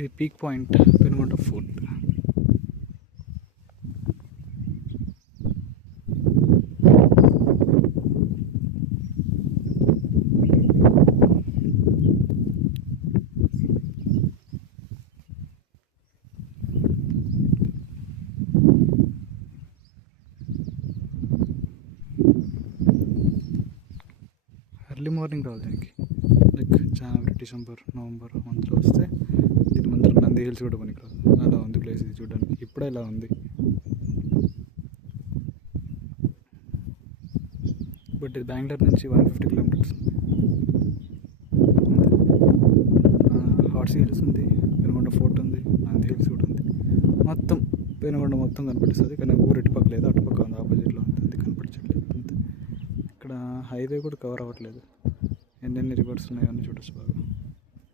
ఇది peak point Penukonda fort. Early morning రావాలి దీనికి, లైక్ జనవరి, డిసెంబర్, నవంబర్ మంత్లో వస్తే దీని మంత్రం నంది హిల్స్ కూడా పనికిరాదు. అలా ఉంది ప్లేస్ ఇది చూడడానికి. ఇప్పుడే ఇలా ఉంది, బట్ ఇది బెంగళూరు నుంచి 150 కిలోమీటర్స్ ఉంది. హార్సీ హిల్స్ ఉంది, పెనుగొండ ఫోర్ట్ ఉంది, నంది హిల్స్ కూడా ఉంది. మొత్తం పెనుగొండ మొత్తం కనిపిస్తుంది. కానీ ఊరు ఇటుపక్క లేదు, అటుపక్క ఉంది, ఆపోజిట్లో ఉంది, అది కనిపించట్లేదు అంతే. ఇక్కడ హైవే కూడా కవర్ అవ్వట్లేదు. ఎన్నెన్ని రివర్స్ ఉన్నాయో అన్నీ చూడొచ్చు బాగా.